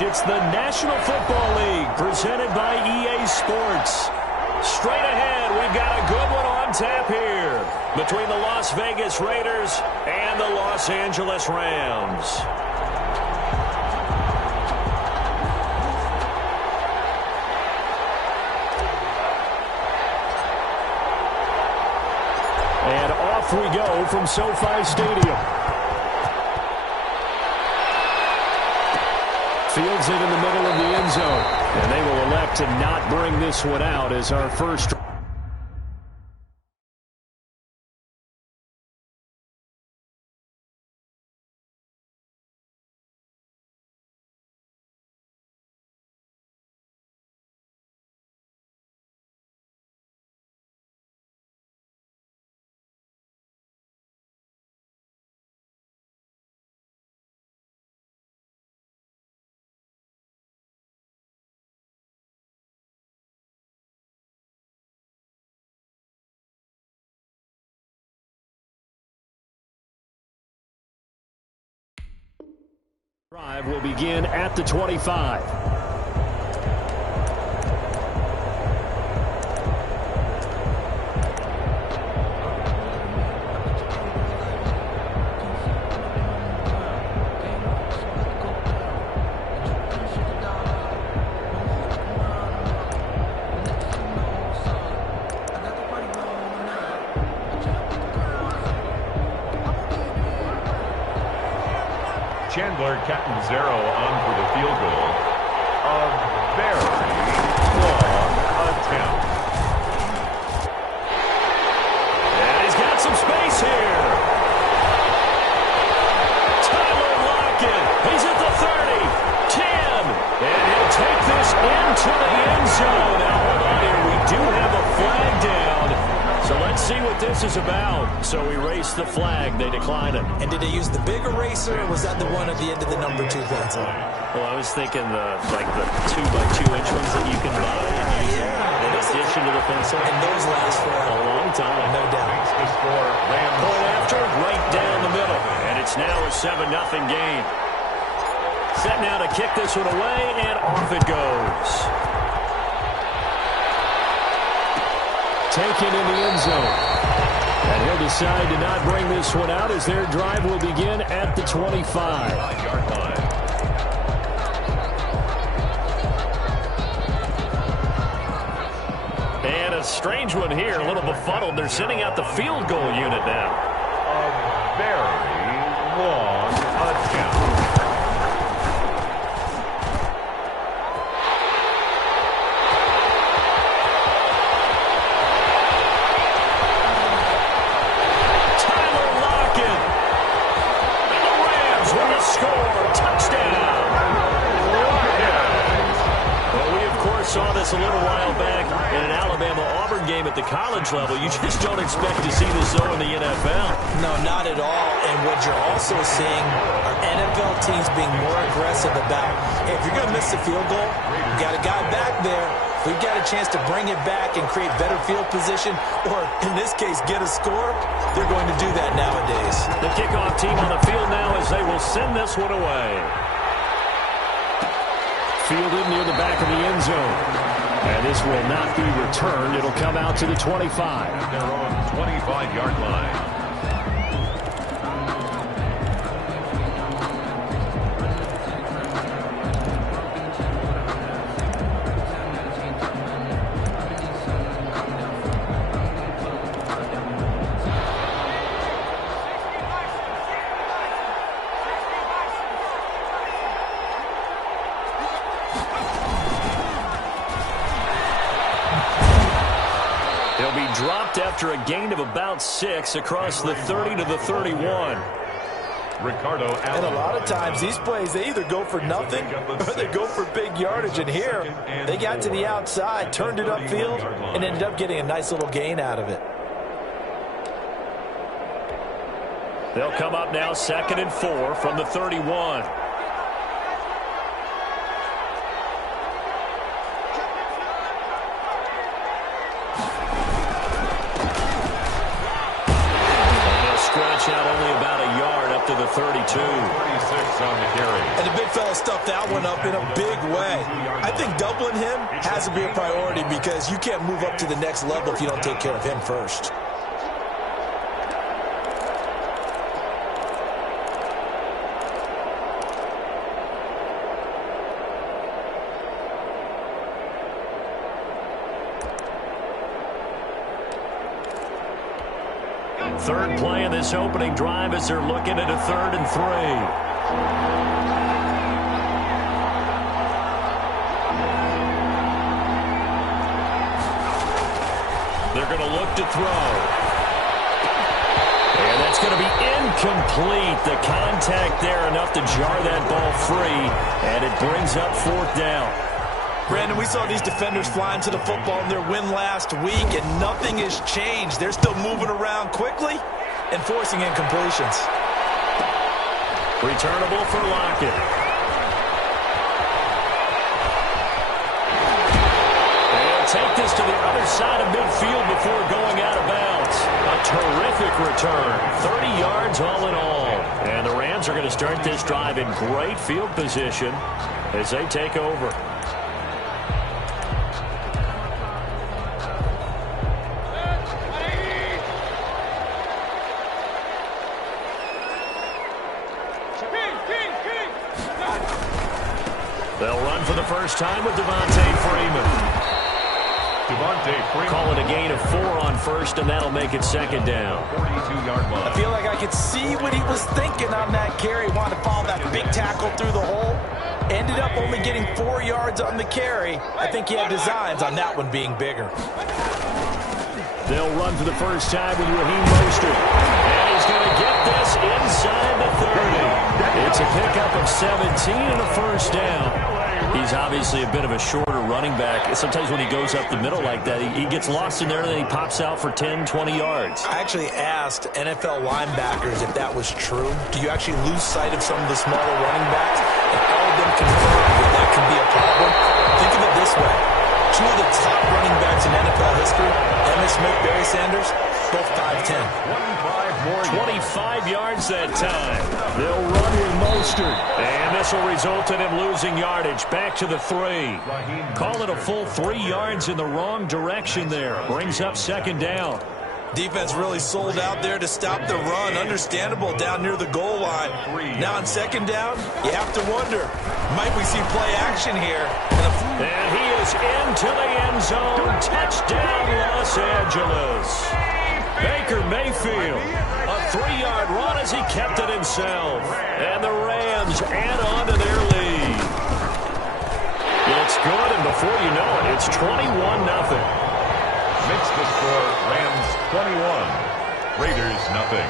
It's the National Football League presented by EA Sports. Straight ahead, we've got a good one on tap here between the Las Vegas Raiders and the Los Angeles Rams. And off we go from SoFi Stadium. Fields it in the middle of the end zone. And they will elect to not bring this one out as our first. Drive will begin at the 25. Chandler Catanzaro on for the field goal. A very long attempt. And he's got some space here. Tyler Lockett. He's at the 30, 10. And he'll take this into the end zone. Now, hold on here. We do have a flag down. So let's see what this is about. So erase the flag. They decline it. And did they use the big eraser, or was that the one at the end of the number 2 pencil? Well, I was thinking the 2x2-inch ones that you can buy in addition to the pencil. And those last for A long time. no doubt. The score, Rams. Point after, right down the middle. And it's now a 7-0 game. Set now to kick this one away, and off it goes. Taken in the end zone. And he'll decide to not bring this one out as their drive will begin at the 25-yard line. And a strange one here, a little befuddled. They're sending out the field goal unit now. A very long attempt. Saw this a little while back in an Alabama-Auburn game at the college level. You just don't expect to see this though in the NFL. No, not at all. And what you're also seeing are NFL teams being more aggressive about, hey, if you're going to miss the field goal, you got a guy back there. We've got a chance to bring it back and create better field position, or in this case, get a score. They're going to do that nowadays. The kickoff team on the field now as they will send this one away. Fielded near the back of the end zone. And this will not be returned. It'll come out to the 25. Their own 25-yard line. Dropped after a gain of about 6 across the 30 to the 31. Ricardo Allen. And a lot of times these plays, they either go for nothing or they go for big yardage. And here, they got to the outside, turned it upfield, and ended up getting a nice little gain out of it. They'll come up now 2nd and 4 from the 31. to the 32. 36 on the carry. And the big fella stuffed that one up in a big way. I think doubling him has to be a priority because you can't move up to the next level if you don't take care of him first. Third play of this opening drive as they're looking at a 3rd and 3. They're going to look to throw. And that's going to be incomplete. The contact there enough to jar that ball free. And it brings up 4th down. Brandon, we saw these defenders flying to the football in their win last week, and nothing has changed. They're still moving around quickly and forcing incompletions. Returnable for Lockett. And take this to the other side of midfield before going out of bounds. A terrific return. 30 yards all in all. And the Rams are going to start this drive in great field position as they take over. They'll run for the first time with Devontae Freeman. Call it a gain of 4 on first, and that'll make it 2nd down. 42-yard line. I feel like I could see what he was thinking on that carry. Wanted to follow that big tackle through the hole. Ended up only getting 4 yards on the carry. I think he had designs on that one being bigger. They'll run for the first time with Raheem Mostert. And he's going to get this inside the 30. It's a pickup of 17 and a first down. He's obviously a bit of a shorter running back. Sometimes when he goes up the middle like that, he gets lost in there and then he pops out for 10, 20 yards. I actually asked NFL linebackers if that was true. Do you actually lose sight of some of the smaller running backs? And all of them confirmed that that could be a problem. Think of it this way. 2 of the top running backs in NFL history, Emmitt Smith, Barry Sanders, both 5'10". 25 yards that time. They'll run with Mostert. And this will result in him losing yardage. Back to the 3. Call it a full 3 yards in the wrong direction there. Brings up 2nd down. Defense really sold out there to stop the run. Understandable down near the goal line. Now on 2nd down, you have to wonder, might we see play action here? And he is into the end zone. Touchdown, Los Angeles. Baker Mayfield, a 3-yard run as he kept it himself. And the Rams add on to their lead. It's good, and before you know it, it's 21-0. Makes the score Rams 21, Raiders nothing.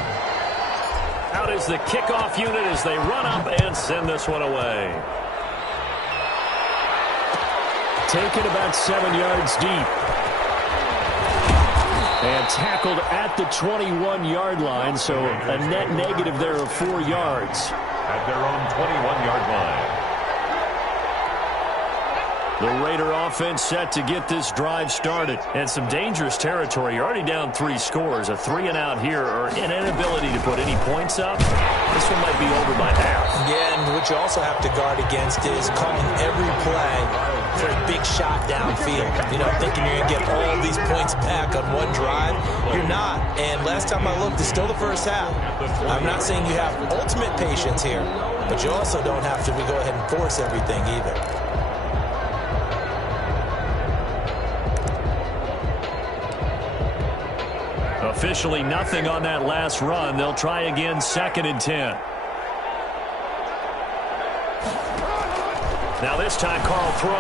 Out is the kickoff unit as they run up and send this one away. Taken about 7 yards deep. And tackled at the 21-yard line, so a net negative there of 4 yards. At their own 21-yard line. The Raider offense set to get this drive started. And some dangerous territory. You're already down 3 scores. A 3-and-out here or an inability to put any points up. This one might be over by half. Yeah, and what you also have to guard against is calling every play for a big shot downfield. You know, thinking you're going to get all these points back on one drive. You're not. And last time I looked, it's still the first half. I'm not saying you have ultimate patience here, but you also don't have to go ahead and force everything either. Officially nothing on that last run. They'll try again, 2nd and 10. Now this time, Carl throw.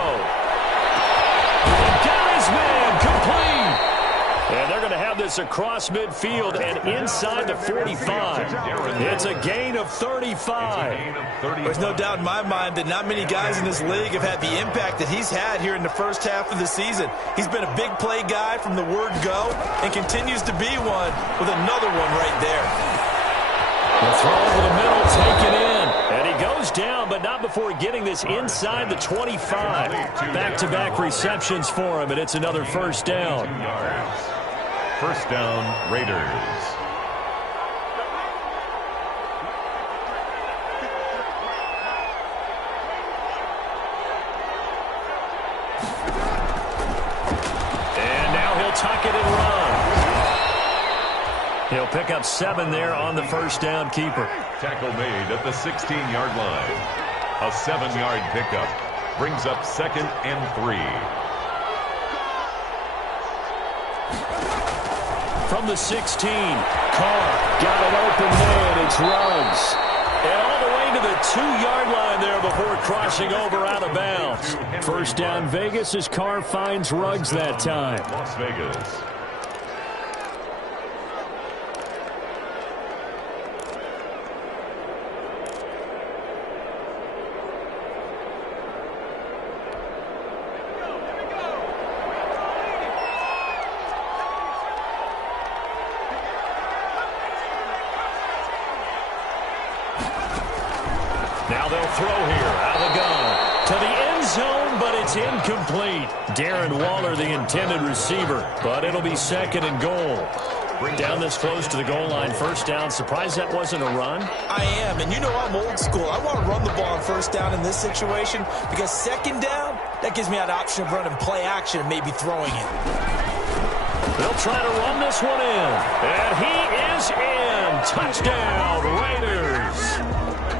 Got his man, complete. And they're going to have this across midfield and inside the 45. It's a gain of 35. There's no doubt in my mind that not many guys in this league have had the impact that he's had here in the first half of the season. He's been a big play guy from the word go and continues to be one with another one right there. The throw over the middle, taken in. And he goes down, but not before getting this inside the 25. Back-to-back receptions for him, and it's another first down. First down, Raiders. And now he'll tuck it and run. He'll pick up 7 there on the first down keeper. Tackle made at the 16-yard line. A 7-yard pickup brings up 2nd and 3. From the 16, Carr got it open man. It's Ruggs. And all the way to the 2-yard line there before crossing over out of bounds. First down Vegas as Carr finds Ruggs that time. Las Vegas. Now they'll throw here out of the gun to the end zone, but it's incomplete. Darren Waller, the intended receiver, but it'll be 2nd and goal. Down this close to the goal line, first down. Surprised that wasn't a run? I am, and you know I'm old school. I want to run the ball on first down in this situation because 2nd down, that gives me that option of running play action and maybe throwing it. They'll try to run this one in, and he is in. Touchdown, Raiders.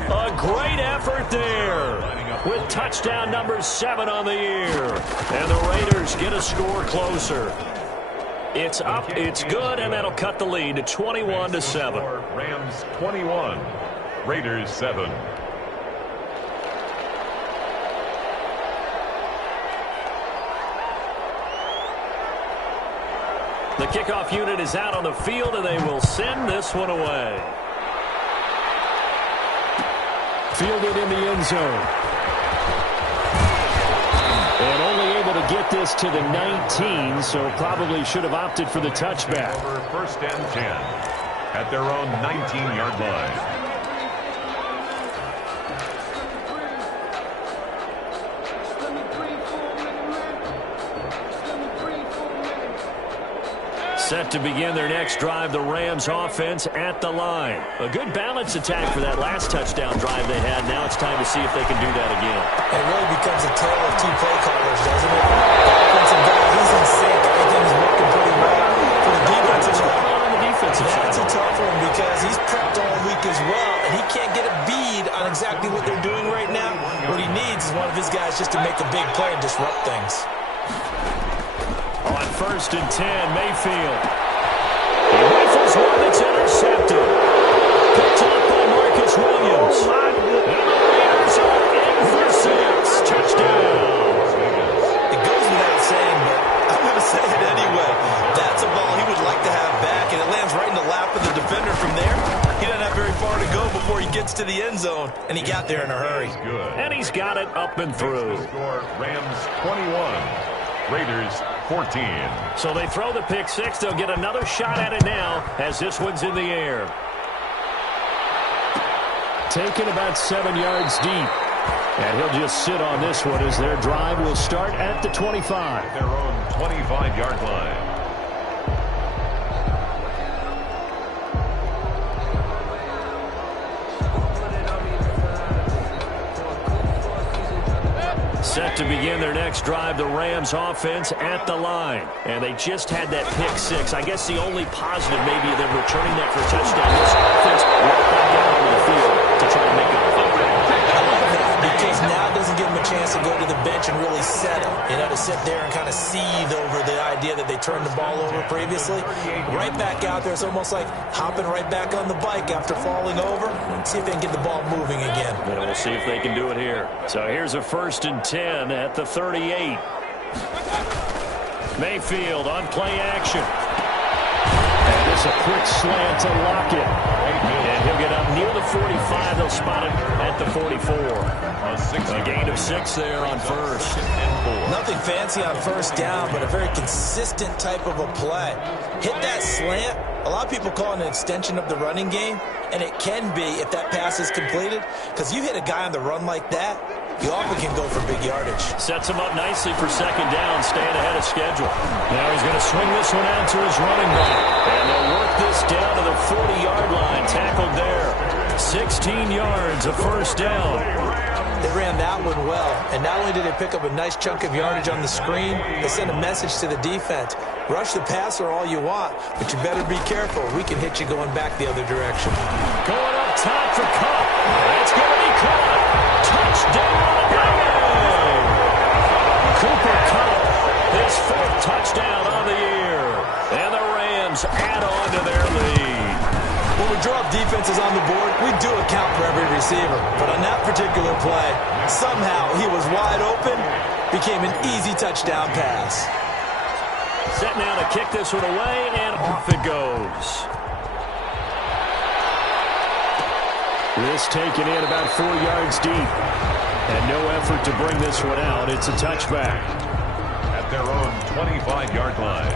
A great effort there with touchdown number 7 on the year. And the Raiders get a score closer. It's up, it's good, and that'll cut the lead to 21-7. Rams 21, Raiders 7. The kickoff unit is out on the field, and they will send this one away. Fielded in the end zone. And only able to get this to the 19, so probably should have opted for the touchback. Over 1st and 10 at their own 19-yard line. Set to begin their next drive, the Rams offense at the line. A good balance attack for that last touchdown drive they had. Now it's time to see if they can do that again. It really becomes a tale of 2 play callers, doesn't it? The offensive guy, he's in sync. Everything's working pretty well. For the defensive side, on the defensive side, that's a tough one because he's prepped all week as well, and he can't get a bead on exactly what they're doing right now. What he needs is one of his guys just to make a big play and disrupt things. On 1st and 10, Mayfield. He rifles one that's intercepted. Picked up by Marcus Williams. And the Raiders are in for 6. Touchdown. It goes without saying, but I'm going to say it anyway. That's a ball he would like to have back, and it lands right in the lap of the defender from there. He doesn't have very far to go before he gets to the end zone, and he got there in a hurry. And he's got it up and through. Score Rams 21, Raiders 14. So they throw the pick 6. They'll get another shot at it now as this one's in the air. Taken about 7 yards deep. And he'll just sit on this one as their drive will start at the 25. Their own 25-yard line. Set to begin their next drive, the Rams offense at the line. And they just had that pick 6. I guess the only positive maybe of them returning that for a touchdown. This offense walked back out onto the field to try to make it up. Because now it doesn't give him a chance to go to the bench and really settle. You know, to sit there and kind of seethe over the idea that they turned the ball over previously. Right back out there. It's almost like hopping right back on the bike after falling over. See if they can get the ball moving again. And we'll see if they can do it here. So here's a 1st and 10 at the 38. Mayfield on play action. And this a quick slant to Lockett. And he'll get up near the 45. They'll spot him at the 44. A gain of 6 there on 1st. Nothing fancy on 1st down, but a very consistent type of a play. Hit that slant. A lot of people call it an extension of the running game, and it can be if that pass is completed, because you hit a guy on the run like that, you often can go for big yardage. Sets him up nicely for 2nd down, staying ahead of schedule. Now he's going to swing this one out to his running back. And they'll work this down to the 40-yard line, tackled there. 16 yards, a 1st down. They ran that one well, and not only did they pick up a nice chunk of yardage on the screen, they sent a message to the defense. Rush the passer all you want, but you better be careful. We can hit you going back the other direction. Going up top for Cup. It's going to be caught. Touchdown, Rams! Cooper Cup, his 4th touchdown on the year. And the Rams add on to their lead. When we draw up defenses on the board, we do account for every receiver. But on that particular play, somehow he was wide open, became an easy touchdown pass. Set now to kick this one away, and off it goes. This taken in about 4 yards deep. And no effort to bring this one out. It's a touchback. At their own 25-yard line.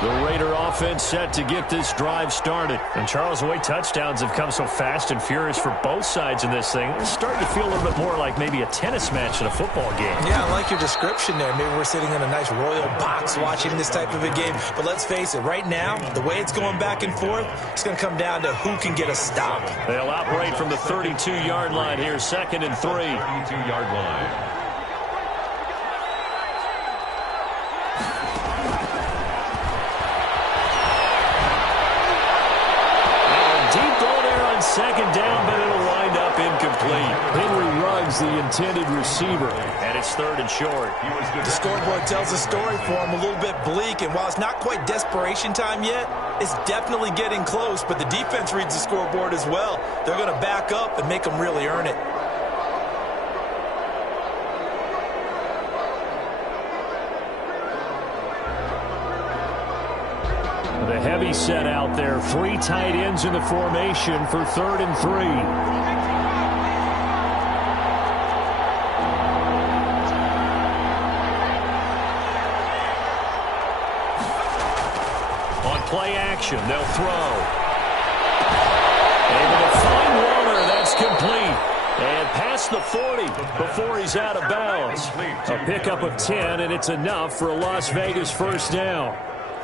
The Raider offense set to get this drive started. And Charles, the way touchdowns have come so fast and furious for both sides in this thing, it's starting to feel a little bit more like maybe a tennis match in a football game. Yeah, I like your description there. Maybe we're sitting in a nice royal box watching this type of a game. But let's face it, right now, the way it's going back and forth, it's going to come down to who can get a stop. They'll operate from the 32-yard line here, 2nd and 3. 32-yard line. Second down, but it'll wind up incomplete. Henry Ruggs, the intended receiver, and it's 3rd and short. The scoreboard tells a story for him, a little bit bleak, and while it's not quite desperation time yet, it's definitely getting close, but the defense reads the scoreboard as well. They're going to back up and make them really earn it. The heavy set out there. 3 tight ends in the formation for 3rd and 3. On play action, they'll throw. Able to find Warner. That's complete. And past the 40 before he's out of bounds. A pickup of 10, and it's enough for a Las Vegas first down.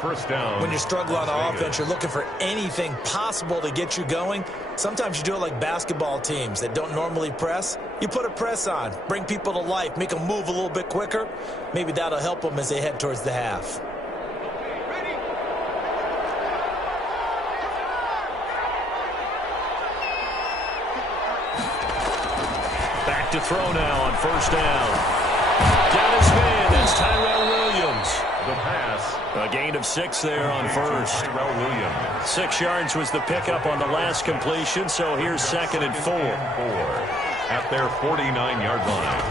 First down. When you struggle on offense, you're looking for anything possible to get you going. Sometimes you do it like basketball teams that don't normally press. You put a press on, bring people to life, make them move a little bit quicker. Maybe that'll help them as they head towards the half. Back to throw now on first down. Down his man. That's Tyrell Williams. The pass. A gain of 6 there on first. Tyrell Williams. 6 yards was the pickup on the last completion, so here's 2nd and 4. At their 49-yard line.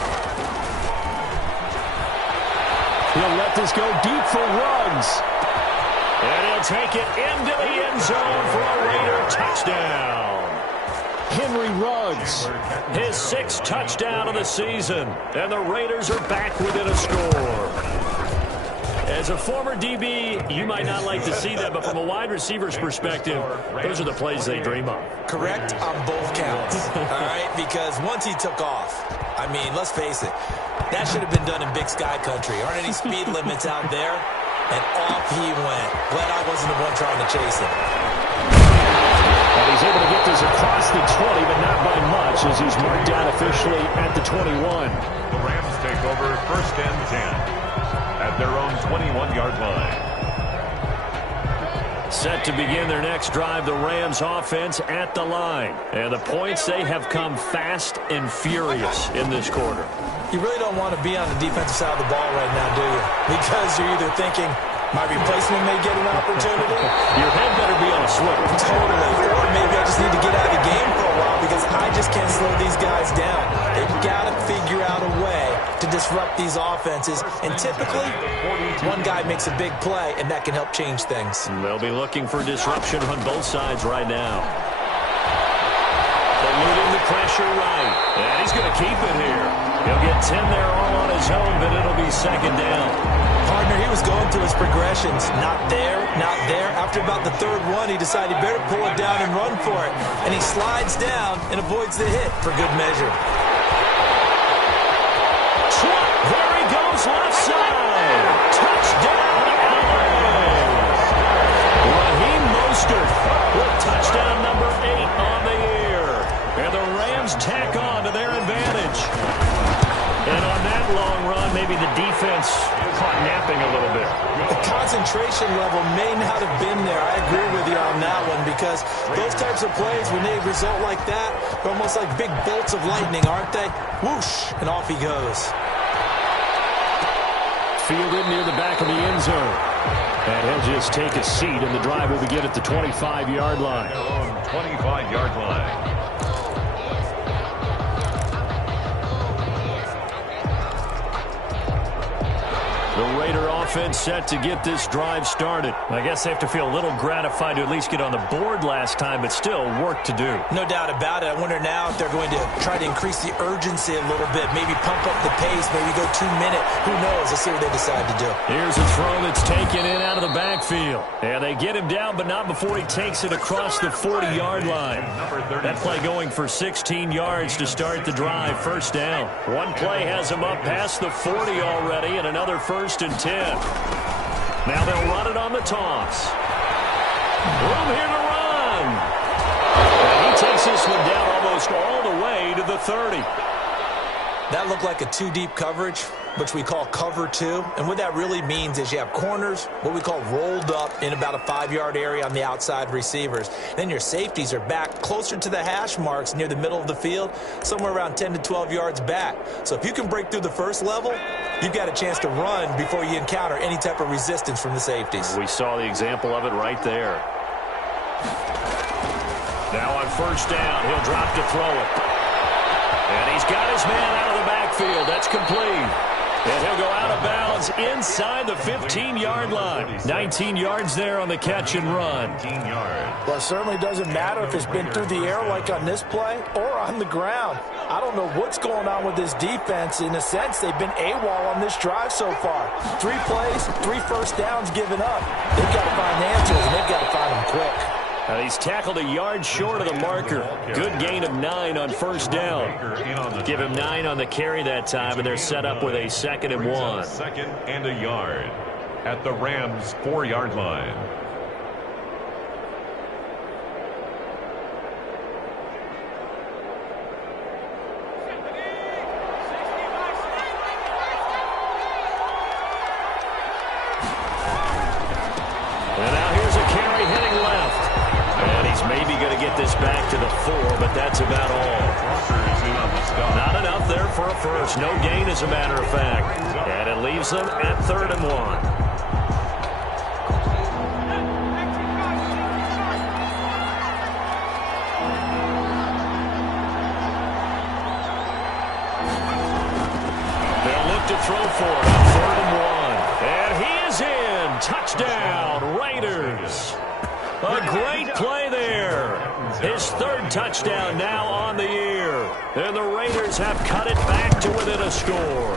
He'll let this go deep for Ruggs. And he'll take it into the end zone for a Raider touchdown. Henry Ruggs, his 6th touchdown of the season. And the Raiders are back within a score. As a former DB, you might not like to see that, but from a wide receiver's perspective, those are the plays they dream of. Correct on both counts, all right? Because once he took off, I mean, let's face it, that should have been done in Big Sky Country. Aren't any speed limits out there? And off he went. Glad I wasn't the one trying to chase him. And he's able to get this across the 20, but not by much, as he's marked down officially at the 21. The Rams take over 1st and 10. At their own 21-yard line. Set to begin their next drive, the Rams offense at the line. And the points, they have come fast and furious in this quarter. You really don't want to be on the defensive side of the ball right now, do you? Because you're either thinking, my replacement may get an opportunity. Your head better be on a swivel. Totally. Or maybe I just need to get out of the game for a while because I just can't slow these guys down. They've got to figure out a way to disrupt these offenses. And typically, one guy makes a big play, and that can help change things. They'll be looking for disruption on both sides right now. Eluding the pressure right. And he's going to keep it here. He'll get 10 there all on his own, but it'll be 2nd down. Partner, he was going through his progressions. Not there, not there. After about the 3rd one, he decided he better pull it down and run for it. And he slides down and avoids the hit for good measure. There he goes left side. Touchdown, Allen. Mostert with touchdown number 8 on the year. And the Rams tack on to their advantage. And on that long run, maybe the defense caught napping a little bit. The concentration level may not have been there. I agree with you on that one, because those types of plays, when they result like that, they're almost like big bolts of lightning, aren't they? Whoosh, and off he goes. Fielded near the back of the end zone. And he'll just take a seat, and the drive will begin at the 25-yard line. 25-yard line. The Raider offense set to get this drive started. I guess they have to feel a little gratified to at least get on the board last time, but still work to do. No doubt about it. I wonder now if they're going to try to increase the urgency a little bit, maybe pump up the pace, maybe go 2-minute. Who knows? Let's see what they decide to do. Here's a throw that's taken in out of the backfield. And they get him down, but not before he takes it across the 40-yard line. That play going for 16 yards to start the drive. First down. One play has him up past the 40 already, and another first and 10. Now they'll run it on the toss. Room here to run. And he takes this one down almost all the way to the 30. That looked like a two-deep coverage, which we call cover two. And what that really means is you have corners, what we call rolled up in about a 5-yard area on the outside receivers. Then your safeties are back closer to the hash marks near the middle of the field, somewhere around 10 to 12 yards back. So if you can break through the first level, you've got a chance to run before you encounter any type of resistance from the safeties. We saw the example of it right there. Now on first down, he'll drop to throw it. And he's got his man out of the backfield. That's complete. And he'll go out of bounds inside the 15-yard line. 19 yards there on the catch and run. 19 yards. Well, it certainly doesn't matter if it's been through the air like on this play or on the ground. I don't know what's going on with this defense. In a sense, they've been AWOL on this drive so far. 3 plays, 3 first downs given up. They've got to find answers, and they've got to find them quick. He's tackled a yard short of the marker. Good gain of 9 on first down. Give him 9 on the carry that time, and they're set up with a 2nd and 1. 2nd and a yard at the Rams' 4-yard line. And now here's a carry heading left. And he's maybe going to get this back to the 4, but that's about all. Not enough there for a first. No gain, as a matter of fact. And it leaves them at 3rd and 1. To throw for it on 3rd and 1. And he is in. Touchdown, Raiders. A great play there. His 3rd touchdown now on the year. And the Raiders have cut it back to within a score.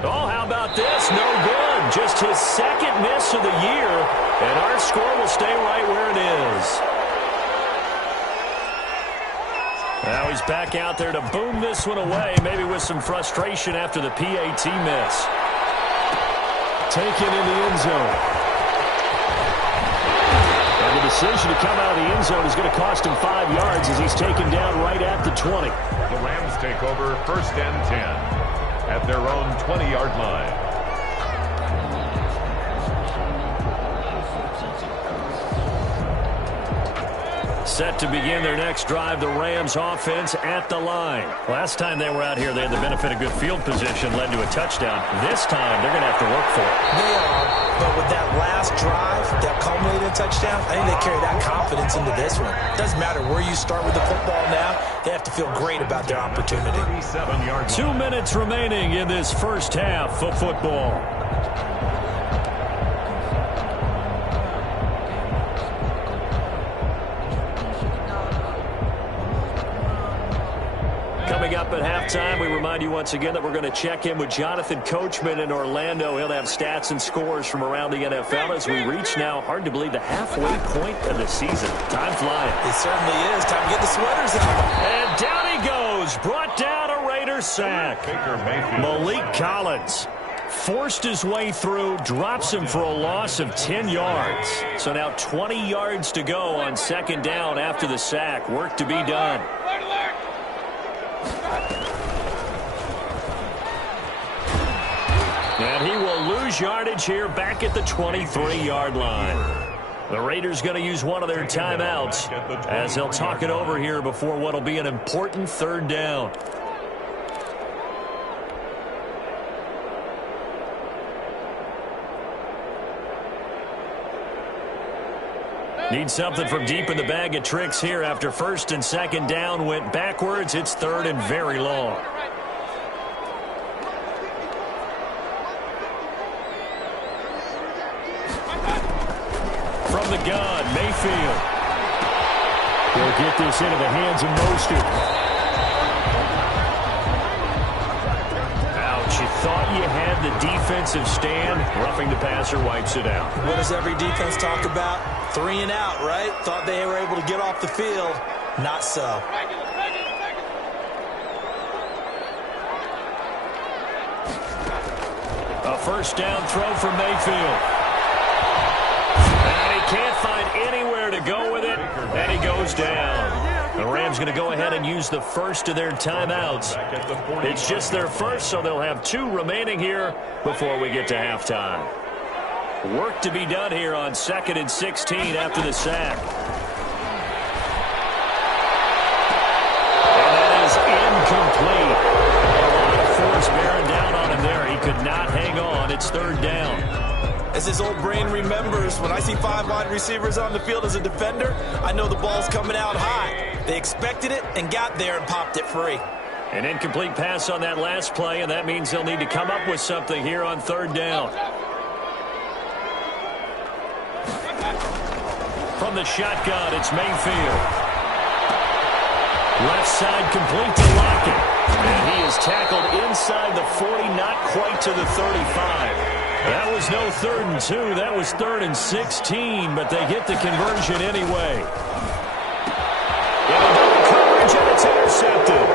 Oh, how about this? No good. Just his 2nd miss of the year. And our score will stay right where it is. Now he's back out there to boom this one away, maybe with some frustration after the PAT miss. Taken in the end zone. And the decision to come out of the end zone is going to cost him 5 yards as he's taken down right at the 20. The Rams take over 1st and 10 at their own 20-yard line. Set to begin their next drive, the Rams offense at the line. Last time they were out here, they had the benefit of good field position, led to a touchdown. This time, they're going to have to work for it. They are, but with that last drive, that culminated touchdown, I think they carry that confidence into this one. Doesn't matter where you start with the football now, they have to feel great about their opportunity. 2 minutes remaining in this first half of football. Coming up at halftime, we remind you once again that we're going to check in with Jonathan Coachman in Orlando. He'll have stats and scores from around the NFL as we reach now, hard to believe, the halfway point of the season. Time flying. It certainly is. Time to get the sweaters out. And down he goes. Brought down a Raider sack. Malik Collins. Forced his way through, drops him for a loss of 10 yards. So now 20 yards to go on second down after the sack. Work to be done. And he will lose yardage here back at the 23-yard line. The Raiders going to use one of their timeouts as they'll talk it over here before what will be an important third down. Need something from deep in the bag of tricks here after first and second down went backwards. It's third and very long. From the gun, Mayfield. They'll get this into the hands of Mostert. You thought you had the defensive stand. Roughing the passer wipes it out. What does every defense talk about? 3 and out, right? Thought they were able to get off the field. Not so. A first down throw for Mayfield. And he can't find anywhere to go with it. And he goes down. The Rams going to go ahead and use the first of their timeouts. It's just their first, so they'll have 2 remaining here before we get to halftime. Work to be done here on 2nd and 16 after the sack. And that is incomplete. A lot of force bearing down on him there. He could not hang on. It's third down. As his old brain remembers, when I see 5 wide receivers on the field as a defender, I know the ball's coming out high. They expected it and got there and popped it free. An incomplete pass on that last play, and that means they'll need to come up with something here on third down. From the shotgun, it's Mayfield. Left side complete to Lockett. And he is tackled inside the 40, not quite to the 35. That was no 3rd and 2. That was 3rd and 16, but they get the conversion anyway. Into double coverage, and it's intercepted.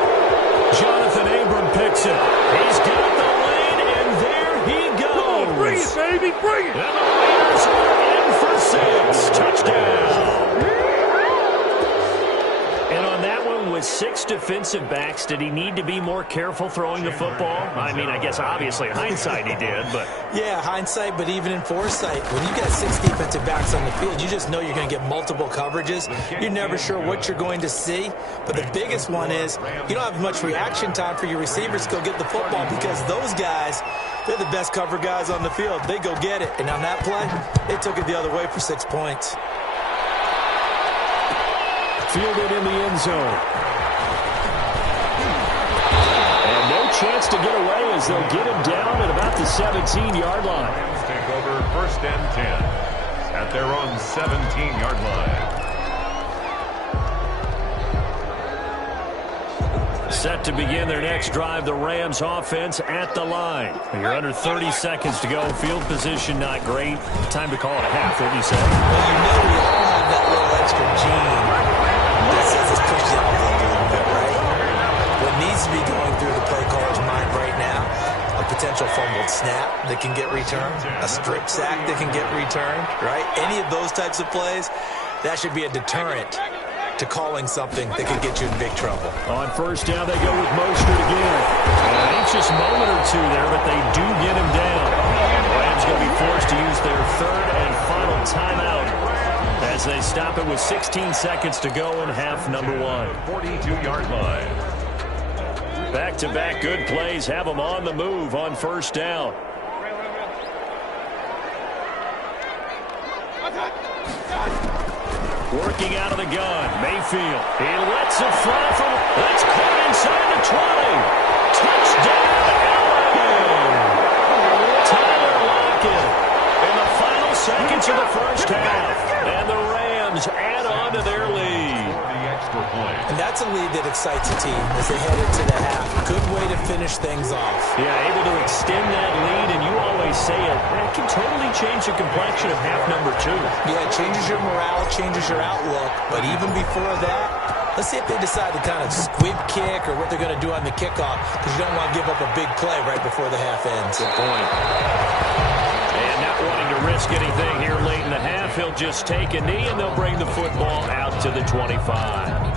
Jonathan Abram picks it. He's got the lane, and there he goes. Bring it, baby, bring it. And the Raiders are in for 6. Touchdown. And on that one, with 6 defensive backs, did he need to be more careful throwing the football? I mean, I guess obviously hindsight he did, but... Yeah, hindsight, but even in foresight, when you got 6 defensive backs on the field, you just know you're going to get multiple coverages. You're never sure what you're going to see. But the biggest one is you don't have much reaction time for your receivers to go get the football because those guys, they're the best cover guys on the field. They go get it. And on that play, they took it the other way for 6 points. Fielded in the end zone. And no chance to get away as they'll get him down at about the 17-yard line. Rams take over 1st and 10 at their own 17-yard line. Set to begin their next drive, the Rams offense at the line. You're under 30 seconds to go. Field position not great. Time to call it a half, wouldn't you say? Well, you know we all have that little extra gene that says let's push the envelope a little bit, right? What needs to be going through the play caller's mind right now, a potential fumbled snap that can get returned, a strip sack that can get returned, right? Any of those types of plays, that should be a deterrent to calling something that could get you in big trouble. On first down, they go with Mostert again. An anxious moment or 2 there, but they do get him down. The Rams going to be forced to use their 3rd and final timeout as they stop it with 16 seconds to go in half number 1. 42-yard line. Back-to-back good plays have them on the move on first down. Working out of the gun, Mayfield. He lets it fly from... That's caught inside the 20. Touchdown, LA! Tyler Lockett in the final seconds of the first half. And the Rams add on to their lead. The extra point. And that's a lead that excites a team as they head into the half. Good way to finish things off. Yeah, able to extend that lead, and you always say it can totally change the complexion of half number 2. Yeah, it changes your morale, changes your outlook. But even before that, let's see if they decide to kind of squib kick or what they're going to do on the kickoff, because you don't want to give up a big play right before the half ends. Good point. And not wanting to risk anything here late in the half, he'll just take a knee, and they'll bring the football out to the 25.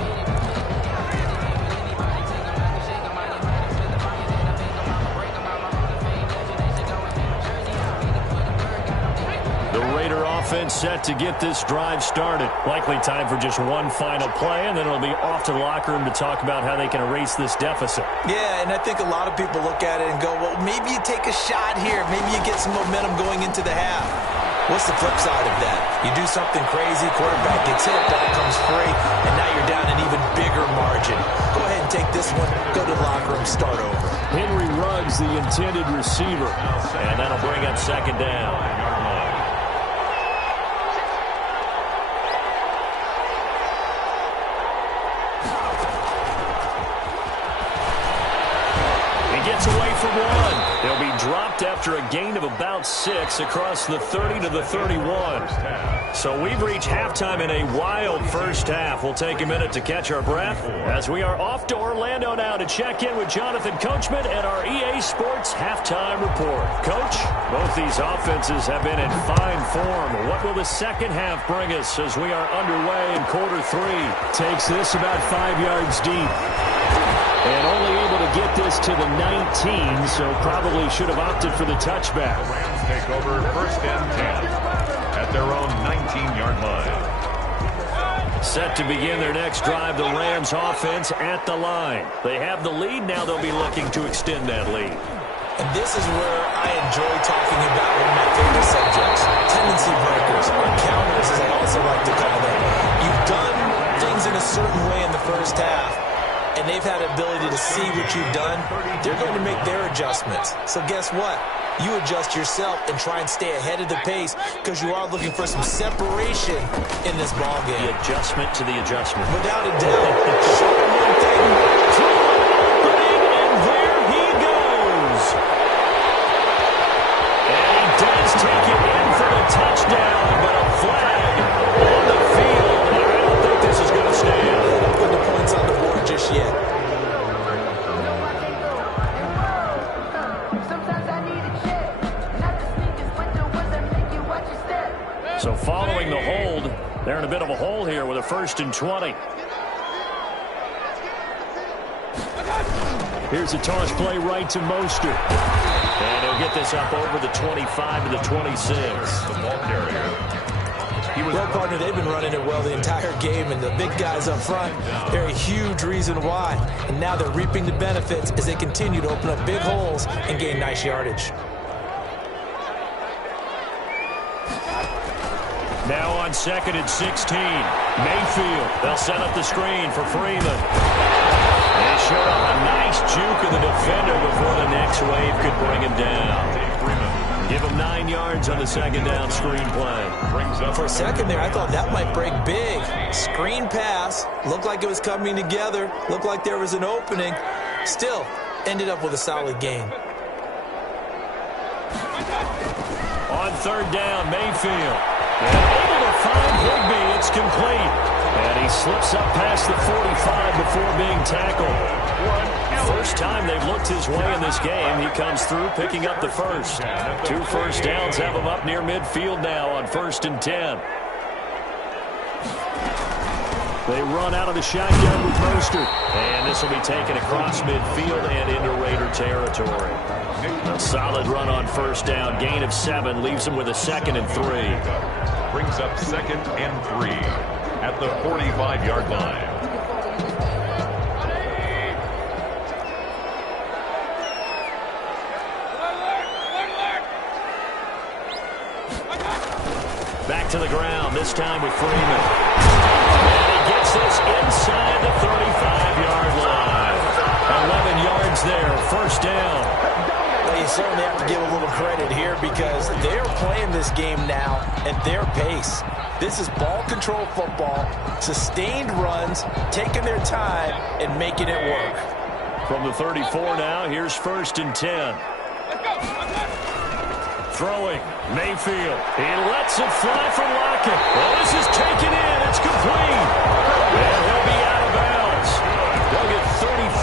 Offense set to get this drive started. Likely time for just one final play, and then it'll be off to the locker room to talk about how they can erase this deficit. Yeah, and I think a lot of people look at it and go, well, maybe you take a shot here. Maybe you get some momentum going into the half. What's the flip side of that? You do something crazy, quarterback gets hit, ball comes free, and now you're down an even bigger margin. Go ahead and take this one, go to the locker room, start over. Henry Ruggs, the intended receiver, and that'll bring up second down. Gets away from one. They'll be dropped after a gain of about 6 across the 30 to the 31. So we've reached halftime in a wild first half. We'll take a minute to catch our breath as we are off to Orlando now to check in with Jonathan Coachman and our EA Sports halftime report. Coach, both these offenses have been in fine form. What will the second half bring us as we are underway in quarter 3? Takes this about 5 yards deep. And only able to get this to the 19, so probably should have opted for the touchback. The Rams take over first and 10 at their own 19-yard line. Set to begin their next drive, the Rams offense at the line. They have the lead. Now they'll be looking to extend that lead. And this is where I enjoy talking about one of my favorite subjects, tendency breakers, or counters, as I also like to call them. You've done things in a certain way in the first half, and they've had the ability to see what you've done. They're going to make their adjustments. So guess what? You adjust yourself and try and stay ahead of the pace because you are looking for some separation in this ball game. The adjustment to the adjustment. Without a doubt. Show them one thing. And there he goes. And he does take it in for the touchdown, but a flag on the field. I don't think this is going to stand. Don't put the points on the board just yet. So following the hold, they're in a bit of a hole here with a 1st and 20. Here's a toss play right to Mostert. And he'll get this up over the 25 to the 26. The ball carrier. Well, partner, they've been running it well the entire game, and the big guys up front, they're a huge reason why. And now they're reaping the benefits as they continue to open up big holes and gain nice yardage. Now on 2nd and 16. Mayfield. They'll set up the screen for Freeman. They showed up a nice juke of the defender before the next wave could bring him down. Give him 9 yards on the 2nd down screen play. Brings up for a second there, I thought that might break big. Screen pass. Looked like it was coming together. Looked like there was an opening. Still, ended up with a solid gain. On 3rd down, Mayfield. And able to find Higbee. It's complete. And he slips up past the 45 before being tackled. First time they've looked his way in this game. He comes through picking up the first. 2 first downs have him up near midfield now on 1st and 10. They run out of the shotgun with Mostert. And this will be taken across midfield and into Raider territory. A solid run on 1st down. Gain of 7 leaves him with a 2nd and 3. Brings up 2nd and 3 at the 45-yard line. Back to the ground, this time with Freeman. And he gets this inside the 35-yard line. 11 yards there, 1st down. Well, you certainly have to give a little credit here because they're playing this game now at their pace. This is ball control football, sustained runs, taking their time, and making it work. From the 34 now, here's 1st and 10. Throwing, Mayfield. He lets it fly from Lockett. Well, this is taken in. It's complete. And he'll be out of bounds. They'll get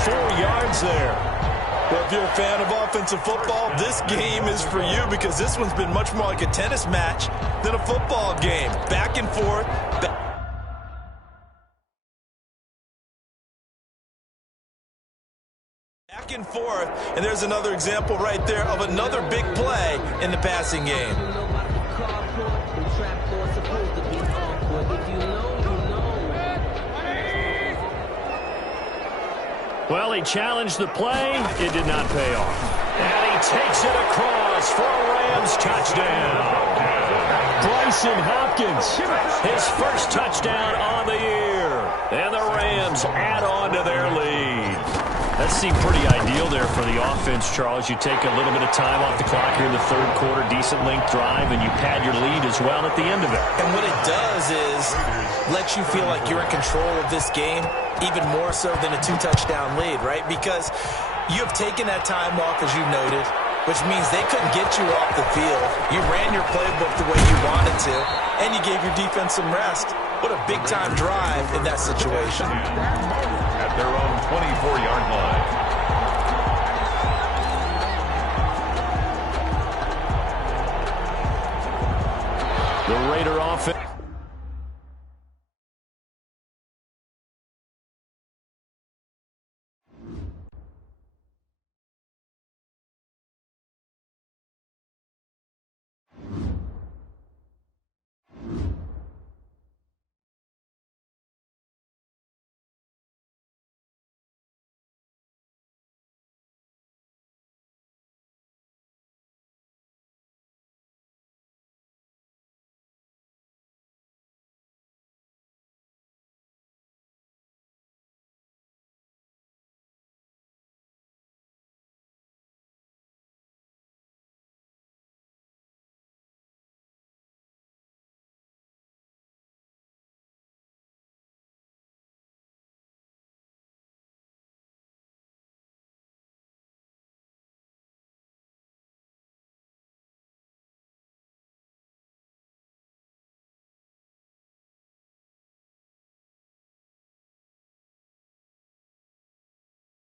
34 yards there. Well, if you're a fan of offensive football, this game is for you because this one's been much more like a tennis match than a football game. Back and forth. Back and forth, and there's another example right there of another big play in the passing game. Well, he challenged the play. It did not pay off. And he takes it across for a Rams touchdown. Bryson Hopkins, his first touchdown on the year. And the Rams add on to their lead. That seemed pretty ideal there for the offense, Charles. You take a little bit of time off the clock here in the 3rd quarter, decent length drive, and you pad your lead as well at the end of it. And what it does is let you feel like you're in control of this game, even more so than a 2-touchdown lead, right? Because you have taken that time off, as you noted, which means they couldn't get you off the field. You ran your playbook the way you wanted to, and you gave your defense some rest. What a big-time drive in that situation. At their own 24-yard line. The Raider offense.